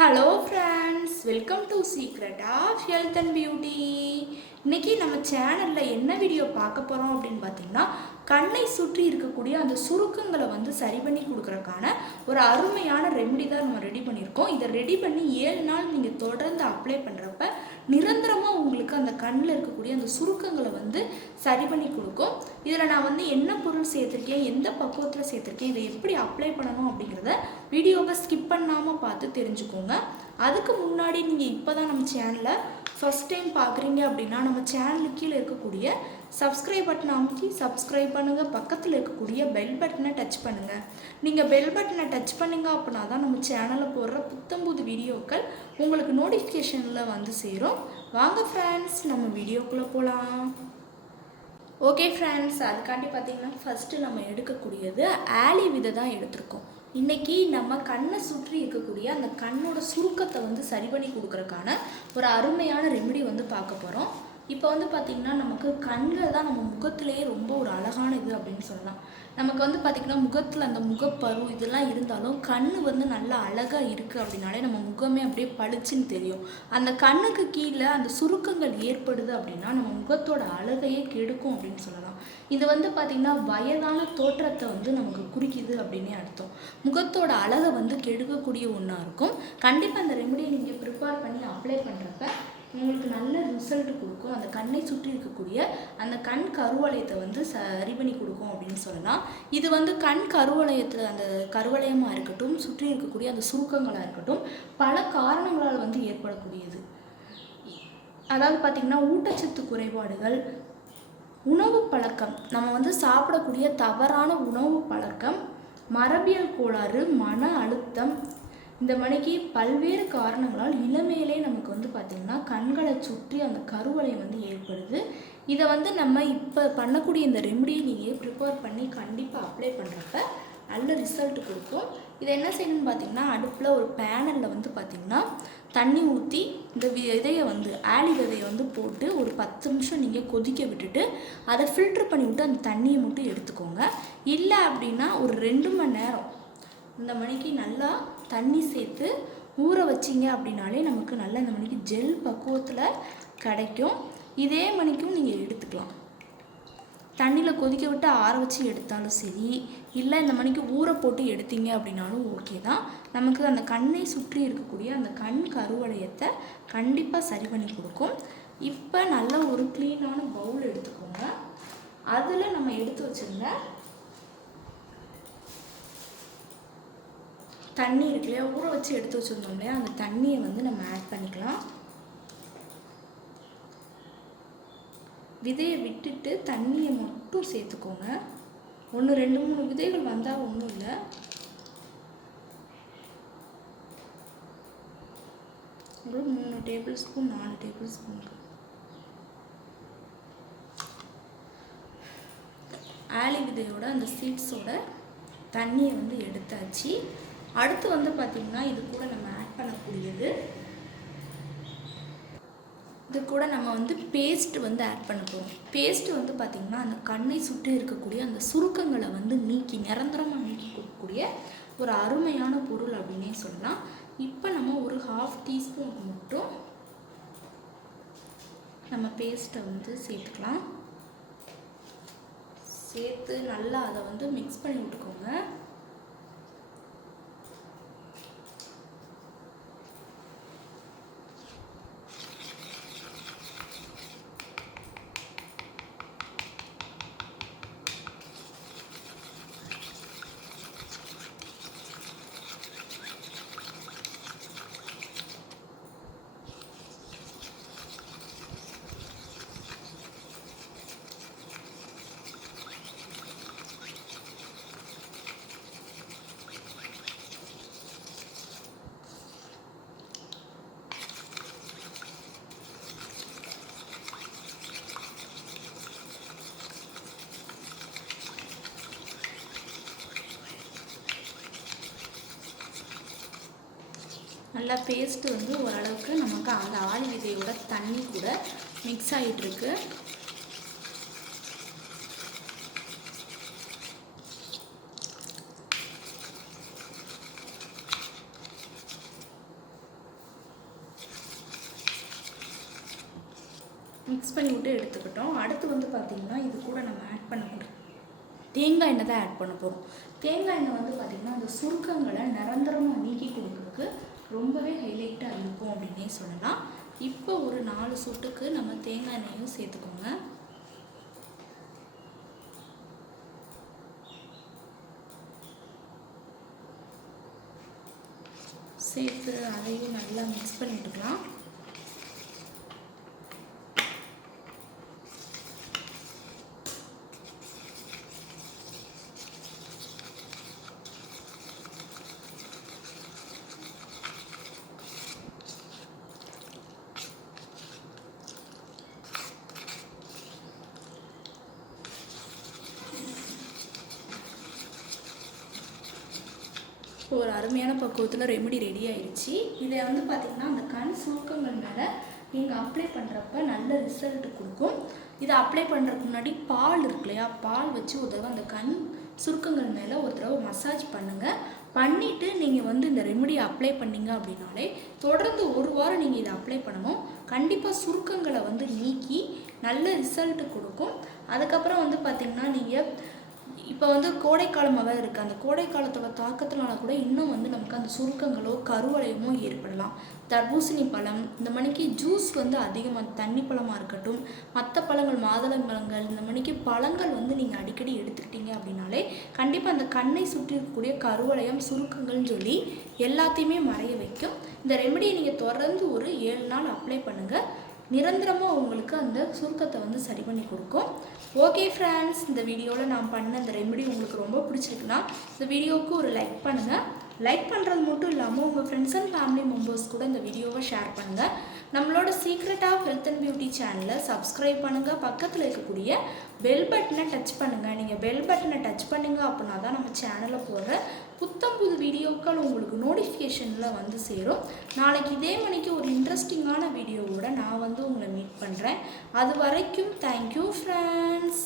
Hello friends, welcome to secret of health and beauty. இன்றைக்கி நம்ம சேனலில் என்ன வீடியோ பார்க்க போகிறோம் அப்படின்னு பார்த்தீங்கன்னா, கண்ணை சுற்றி இருக்கக்கூடிய அந்த சுருக்கங்களை சரி பண்ணி கொடுக்குறக்கான ஒரு அருமையான ரெமெடி தான் நம்ம ரெடி பண்ணியிருக்கோம். இதை ரெடி பண்ணி 7 நாள் நீங்கள் தொடர்ந்து அப்ளை பண்ணுறப்ப நிரந்தரமாக உங்களுக்கு அந்த கண்ணில் இருக்கக்கூடிய அந்த சுருக்கங்களை சரி பண்ணி கொடுக்கும். இதில் நான் என்ன பொருள் சேர்த்துருக்கேன், எந்த பக்குவத்தில் சேர்த்துருக்கேன், இதை எப்படி அப்ளை பண்ணணும் அப்படிங்கிறத வீடியோவை ஸ்கிப் பண்ணாமல் பார்த்து தெரிஞ்சுக்கோங்க. அதுக்கு முன்னாடி நீங்கள் இப்போ தான் நம்ம சேனலை ஃபஸ்ட் டைம் பார்க்குறீங்க அப்படின்னா நம்ம சேனலுக்கு கீழே இருக்கக்கூடிய சப்ஸ்கிரைப் பட்டனை அமைக்கி சப்ஸ்கிரைப் பண்ணுங்கள். பக்கத்தில் இருக்கக்கூடிய பெல் பட்டனை டச் பண்ணுங்கள். நீங்கள் பெல் பட்டனை டச் பண்ணிங்க அப்படின்னா தான் நம்ம சேனலில் போடுற புத்தம்புது வீடியோக்கள் உங்களுக்கு நோட்டிஃபிகேஷனில் சேரும். வாங்க ஃப்ரெண்ட்ஸ், நம்ம வீடியோக்குள்ளே போகலாம். ஓகே ஃப்ரெண்ட்ஸ், அதுக்காண்டி பார்த்திங்கன்னா ஃபஸ்ட்டு நம்ம எடுக்கக்கூடியது ஆலி விதை தான் எடுத்திருக்கோம். இன்றைக்கி நம்ம கண்ணை சுற்றி இருக்கக்கூடிய அந்த கண்ணோட சுருக்கத்தை சரி பண்ணி கொடுக்குறக்கான ஒரு அருமையான ரெமெடி பார்க்க போகிறோம். இப்போ பார்த்திங்கன்னா நமக்கு கண்கள் தான் நம்ம முகத்திலேயே ரொம்ப ஒரு அழகான இது அப்படின்னு சொல்லலாம். நமக்கு பார்த்திங்கன்னா முகத்தில் அந்த முகப்பரு இதெல்லாம் இருந்தாலும் கண் நல்லா அழகாக இருக்குது அப்படின்னாலே நம்ம முகமே அப்படியே பளிச்சுன்னு தெரியும். அந்த கண்ணுக்கு கீழே அந்த சுருக்கங்கள் ஏற்படுது அப்படின்னா நம்ம முகத்தோட அழகையே கெடுக்கும் அப்படின்னு சொல்லலாம். இது பார்த்திங்கன்னா வயதான தோற்றத்தை நமக்கு குறிக்குது அப்படின்னே அர்த்தம். முகத்தோட அழகை கெடுக்கக்கூடிய ஒன்றா இருக்கும். கண்டிப்பாக அந்த ரெமெடியை நீங்கள் ப்ரிப்பேர் பண்ணி அப்ளை பண்ணுறப்ப உங்களுக்கு நல்ல ரிசல்ட் கொடுக்கும். அந்த கண்ணை சுற்றி இருக்கக்கூடிய அந்த கண் கருவளையத்தை சரி பண்ணி கொடுக்கும் அப்படின்னு சொல்லலாம். இது கண் கருவளையத்தில் அந்த கருவளையமாக இருக்கட்டும், சுற்றி இருக்கக்கூடிய அந்த சுருக்கங்களாக இருக்கட்டும், பல காரணங்களால் ஏற்படக்கூடியது. அதாவது பார்த்திங்கன்னா ஊட்டச்சத்து குறைபாடுகள், உணவு பழக்கம், நம்ம சாப்பிடக்கூடிய தவறான உணவு பழக்கம், மரபியல் கோளாறு, மன அழுத்தம், இந்த மணிக்கு பல்வேறு காரணங்களால் இளமையிலே நமக்கு பார்த்திங்கன்னா கண்களை சுற்றி அந்த கருவளையம் ஏற்படுது. இதை நம்ம இப்போ பண்ணக்கூடிய இந்த ரெமெடியை நீங்கள் ப்ரிப்பேர் பண்ணி கண்டிப்பாக அப்ளை பண்ணுறப்ப நல்ல ரிசல்ட் கொடுக்கும். இதை என்ன செய்யணும்னு பார்த்திங்கன்னா, அடுப்பில் ஒரு பேனலில் பார்த்திங்கன்னா தண்ணி ஊற்றி இந்த விதையை ஆலி விதையை போட்டு ஒரு 10 நிமிஷம் நீங்கள் கொதிக்க விட்டுட்டு அதை ஃபில்ட்ரு பண்ணி விட்டு அந்த தண்ணியை மட்டும் எடுத்துக்கோங்க. இல்லை அப்படின்னா ஒரு 2 மணி நேரம் இந்த மணிக்கு நல்லா தண்ணி சேர்த்து ஊற வச்சிங்க அப்படின்னாலே நமக்கு நல்லா இந்த மணிக்கு ஜெல் பக்குவத்தில் கிடைக்கும். இதே மணிக்கும் நீங்கள் எடுத்துக்கலாம். தண்ணியில் கொதிக்க விட்டு ஆற வச்சு எடுத்தாலும் சரி, இல்லை இந்த மணிக்கு ஊற போட்டு எடுத்தீங்க அப்படின்னாலும் ஓகே தான். நமக்கு அந்த கண்ணை சுற்றி இருக்கக்கூடிய அந்த கண் கருவளையத்தை கண்டிப்பாக சரி பண்ணி கொடுக்கும். இப்போ நல்ல ஒரு க்ளீனான பவுல் எடுத்துக்கோங்க. அதில் நம்ம எடுத்து வச்சுருங்க தண்ணி இருக்கு இல்லையா, ஊற வச்சு எடுத்து வச்சுருந்தோம் இல்லையா, அந்த தண்ணியை நம்ம ஆட் பண்ணிக்கலாம். விதையை விட்டுட்டு தண்ணியை மட்டும் சேர்த்துக்கோங்க. 1 2 3 விதைகள் வந்தால் ஒன்றும் இல்லை. ஒரு 3 டேபிள் ஸ்பூன் 4 டேபிள் ஸ்பூன் ஆலி விதையோட அந்த சீட்ஸோட தண்ணியை எடுத்தாச்சு. அடுத்து பார்த்திங்கன்னா இது கூட நம்ம ஆட் பண்ணக்கூடியது, இது கூட நம்ம பேஸ்ட் ஆட் பண்ண போகிறோம். பேஸ்ட்டு பார்த்திங்கன்னா அந்த கண்ணை சுற்றி இருக்கக்கூடிய அந்த சுருக்கங்களை நீக்கி நிரந்தரமாக நீக்கி கொடுக்கக்கூடிய ஒரு அருமையான பொருள் அப்படின்னே சொல்லலாம். இப்போ நம்ம ஒரு 1/2 டீஸ்பூன் மட்டும் நம்ம பேஸ்ட்டை சேர்த்துக்கலாம். சேர்த்து நல்லா அதை மிக்ஸ் பண்ணி விட்டுக்கோங்க. நல்லா பேஸ்ட்டு ஓரளவுக்கு நமக்கு அந்த ஆலி விதையோட தண்ணி கூட மிக்ஸ் ஆகிட்டுருக்கு. மிக்ஸ் பண்ணி விட்டு எடுத்துக்கிட்டோம். அடுத்து வந்து பார்த்திங்கன்னா இது கூட நம்ம ஆட் பண்ணக்கூடிய தேங்காய் எண்ணெய் தான் ஆட் பண்ண போகிறோம். தேங்காய் எண்ணெய் வந்து பார்த்திங்கன்னா அந்த சுருக்கங்களை நிரந்தரமாக நீக்கி கொடுக்குறதுக்கு ரொம்பவே ஹைலைட்டாக இருக்கும் அப்படின்னே சொல்லலாம். இப்போ ஒரு 4 சொட்டுக்கு நம்ம தேங்காய் எண்ணெயும் சேர்த்துக்கோங்க. சேர்த்து அதையும் நல்லா மிக்ஸ் பண்ணிட்டுக்கலாம். ஒரு அருமையான பக்குவத்தில் ரெமெடி ரெடி ஆயிடுச்சு. இதை வந்து பார்த்திங்கன்னா அந்த கண் சுருக்கங்கள் மேலே நீங்கள் அப்ளை பண்ணுறப்ப நல்ல ரிசல்ட் கொடுக்கும். இதை அப்ளை பண்ணுறதுக்கு முன்னாடி பால் இருக்கு இல்லையா, பால் வச்சு ஒரு தடவை அந்த கண் சுருக்கங்கள் மேலே ஒரு தடவை மசாஜ் பண்ணுங்கள். பண்ணிவிட்டு நீங்கள் வந்து இந்த ரெமெடியை அப்ளை பண்ணிங்க அப்படின்னாலே தொடர்ந்து 1 வாரம் நீங்கள் இதை அப்ளை பண்ணணும். கண்டிப்பாக சுருக்கங்களை வந்து நீக்கி நல்ல ரிசல்ட் கொடுக்கும். அதுக்கப்புறம் வந்து பார்த்திங்கன்னா நீங்கள் இப்போ வந்து கோடைக்காலமாக இருக்குது. அந்த கோடை காலத்தோட தாக்கத்தினால கூட இன்னும் வந்து நமக்கு அந்த சுருக்கங்களோ கருவளையமோ ஏற்படலாம். தர்பூசணி பழம் இந்த மணிக்கு ஜூஸ் வந்து அதிகமாக, தண்ணி பழமாக இருக்கட்டும், மற்ற பழங்கள் மாதுளம்பழங்கள் இந்த மணிக்கு பழங்கள் வந்து நீங்கள் அடிக்கடி எடுத்துக்கிட்டீங்க அப்படின்னாலே கண்டிப்பாக அந்த கண்ணை சுற்றி இருக்கக்கூடிய கருவளையம் சுருக்கங்கள்னு சொல்லி எல்லாத்தையுமே மறைய வைக்கும். இந்த ரெமெடியை நீங்கள் தொடர்ந்து ஒரு 7 நாள் அப்ளை பண்ணுங்கள். நிரந்தரமாக உங்களுக்கு அந்த சுருக்கத்தை வந்து சரி பண்ணி கொடுக்கும். ஓகே ஃப்ரெண்ட்ஸ், இந்த வீடியோவில் நான் பண்ண இந்த ரெமெடி உங்களுக்கு ரொம்ப பிடிச்சிருக்குன்னா இந்த வீடியோவுக்கு ஒரு லைக் பண்ணுங்கள். லைக் பண்ணுறது மட்டும் இல்லாமல் உங்கள் ஃப்ரெண்ட்ஸ் அண்ட் ஃபேமிலி மெம்பர்ஸ் கூட இந்த வீடியோவை ஷேர் பண்ணுங்கள். நம்மளோட secret of health and beauty சேனலை சப்ஸ்கிரைப் பண்ணுங்கள். பக்கத்தில் இருக்கக்கூடிய பெல் பட்டனை டச் பண்ணுங்கள். நீங்கள் பெல் பட்டனை டச் பண்ணுங்கள் அப்படின்னா தான் நம்ம சேனலில் போடுற புது வீடியோக்கள் உங்களுக்கு நோட்டிஃபிகேஷனில் வந்து சேரும். நாளைக்கு இதே மணிக்கு ஒரு இன்ட்ரெஸ்டிங்கான வீடியோவோட நான் வந்து உங்களை மீட் பண்ணுறேன். அது வரைக்கும் தேங்க்யூ ஃப்ரெண்ட்ஸ்.